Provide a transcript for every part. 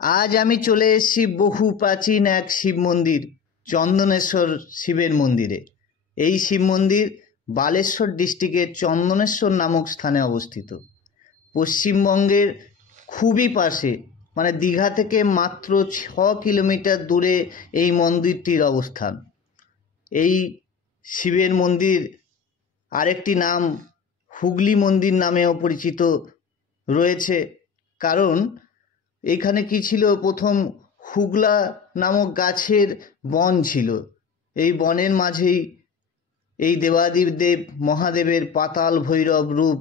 আজ আমি চলে এসেছি বহু প্রাচীন এক শিব মন্দির চন্দনেশ্বর শিবের মন্দিরে। এই শিব মন্দির বালেশ্বর ডিস্ট্রিক্টের চন্দনেশ্বর নামক স্থানে অবস্থিত। পশ্চিমবঙ্গের খুবই পাশে, মানে দীঘা থেকে মাত্র 6 কিলোমিটার দূরে এই মন্দিরটির অবস্থান। এই শিবের মন্দির আরেকটি নাম হুগলি মন্দির নামেও পরিচিত রয়েছে। কারণ এখানে কি ছিল, প্রথম হুগলা নামক গাছের বন ছিল। এই বনের মাঝেই এই দেবাদিদেব মহাদেবের পাতাল ভৈরব রূপ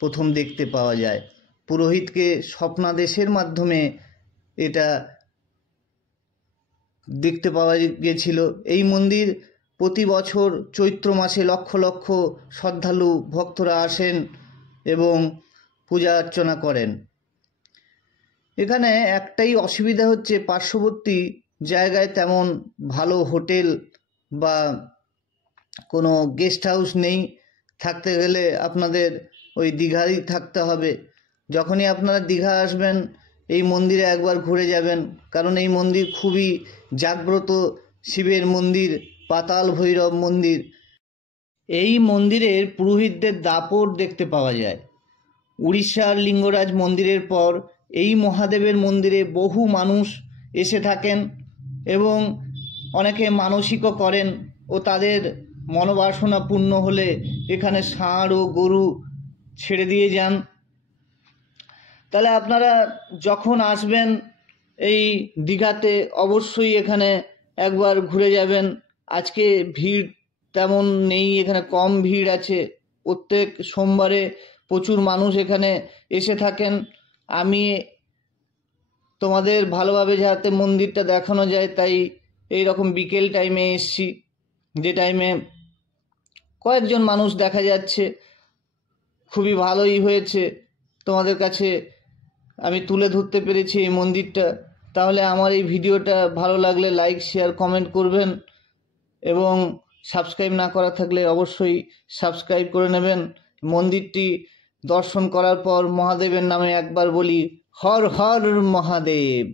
প্রথম দেখতে পাওয়া যায়। পুরোহিতকে স্বপ্নাদেশের মাধ্যমে এটা দেখতে পাওয়া গিয়েছিল। এই মন্দির প্রতি বছর চৈত্র মাসে লক্ষ লক্ষ শ্রদ্ধালু ভক্তরা আসেন এবং পূজা অর্চনা করেন। এখানে একটাই অসুবিধা হচ্ছে, পার্শ্ববর্তী জায়গায় তেমন ভালো হোটেল বা কোনো গেস্ট হাউস নেই। থাকতে গেলে আপনাদের ওই দীঘায় থাকতে হবে। যখনই আপনারা দীঘা আসবেন এই মন্দিরে একবার ঘুরে যাবেন, কারণ এই মন্দির খুবই জাগ্রত শিবের মন্দির, পাতাল ভৈরব মন্দির। এই মন্দিরের পুরোহিতদের দাপট দেখতে পাওয়া যায়। উড়িষ্যার লিঙ্গরাজ মন্দিরের পর এই মহাদেবের মন্দিরে বহু মানুষ এসে থাকেন এবং অনেকে মানসিকও করেন ও তাদের মনোবাসনা পূর্ণ হলে এখানে ষাঁড় ও গরু ছেড়ে দিয়ে যান। তাহলে আপনারা যখন আসবেন এই দীঘাতে অবশ্যই এখানে একবার ঘুরে যাবেন। আজকে ভিড় তেমন নেই, এখানে কম ভিড় আছে। প্রত্যেক সোমবারে প্রচুর মানুষ এখানে এসে থাকেন। আমি তোমাদের ভালোভাবে যাতে মন্দিরটা দেখানো যায় তাই এই রকম বিকেল টাইমে এসছি, যে টাইমে কয়েকজন মানুষ দেখা যাচ্ছে। খুবই ভালোই হয়েছে তোমাদের কাছে আমি তুলে ধরতে পেরেছি এই মন্দিরটা। তাহলে আমার এই ভিডিওটা ভালো লাগলে লাইক শেয়ার কমেন্ট করবেন এবং সাবস্ক্রাইব না করা থাকলে অবশ্যই সাবস্ক্রাইব করে নেবেন। মন্দিরটি দর্শন করার পর মহাদেবের নামে একবার বলি হর হর মহাদেব।